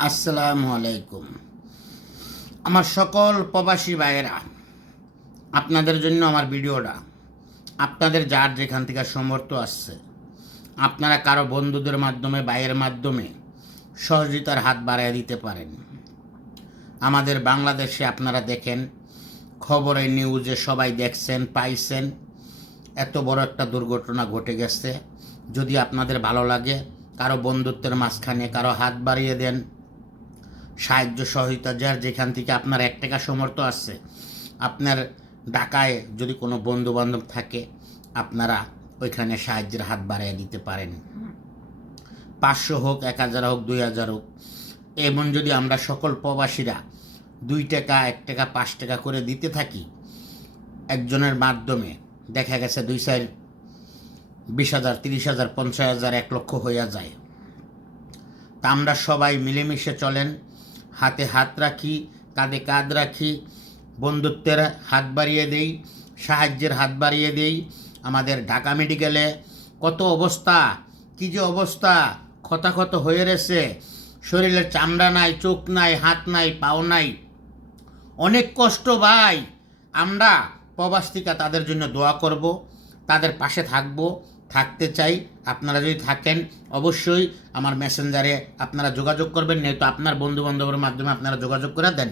আসসালামু আলাইকুম। আমার সকল প্রবাসী ভাইয়েরা, আপনাদের জন্য আমার ভিডিওটা। আপনাদের যার যেখান থেকে সমর্থ আসছে, আপনারা কারো বন্ধুদের মাধ্যমে, ভাইয়ের মাধ্যমে সহযোগিতার হাত বাড়ায় দিতে পারেন। আমাদের বাংলাদেশে আপনারা দেখেন, খবরে নিউজে সবাই দেখছেন, পাইছেন, এত বড় একটা দুর্ঘটনা ঘটে গেছে। যদি আপনাদের ভালো লাগে, কারো বন্ধুত্বের মাঝখানে কারো হাত বাড়িয়ে দেন, সাহায্য সহযোগিতা যার যেখান থেকে আপনার 1 টাকা সমর্থ আসছে, আপনার ঢাকায় যদি কোনো বন্ধু বান্ধব থাকে, আপনারা ওইখানে সাহায্যের হাত বাড়িয়ে দিতে পারেন। 500 হোক, 1000 হোক, 2000 হোক। এমন যদি আমরা সকল প্রবাসীরা 2 টাকা, 1 টাকা, 5 টাকা করে দিতে থাকি, একজনের মাধ্যমে দেখা গেছে 2-4, 20,000, 30,000, 50,000, 1 লক্ষ হইয়া যায়। তা আমরা সবাই মিলেমিশে চলেন, হাতে হাত রাখি, কাঁধে কাঁধ রাখি, বন্ধুত্বের হাত বাড়িয়ে দেই, সাহায্যের হাত বাড়িয়ে দেই। আমাদের ঢাকা মেডিকেলে কত অবস্থা, কী যে অবস্থা, ক্ষত হয়ে রয়েছে, শরীরের চামড়া নাই, চোখ নাই, হাত নাই, পাও নাই, অনেক কষ্ট ভাই। আমরা প্রবাসীরা তাদের জন্য দোয়া করব, তাদের পাশে থাকব, থাকতে চাই। আপনারা যদি থাকেন, অবশ্যই আমার মেসেঞ্জারে আপনারা যোগাযোগ করবেন, নয়তো আপনার বন্ধুবান্ধবের মাধ্যমে আপনারা যোগাযোগ করে দেন।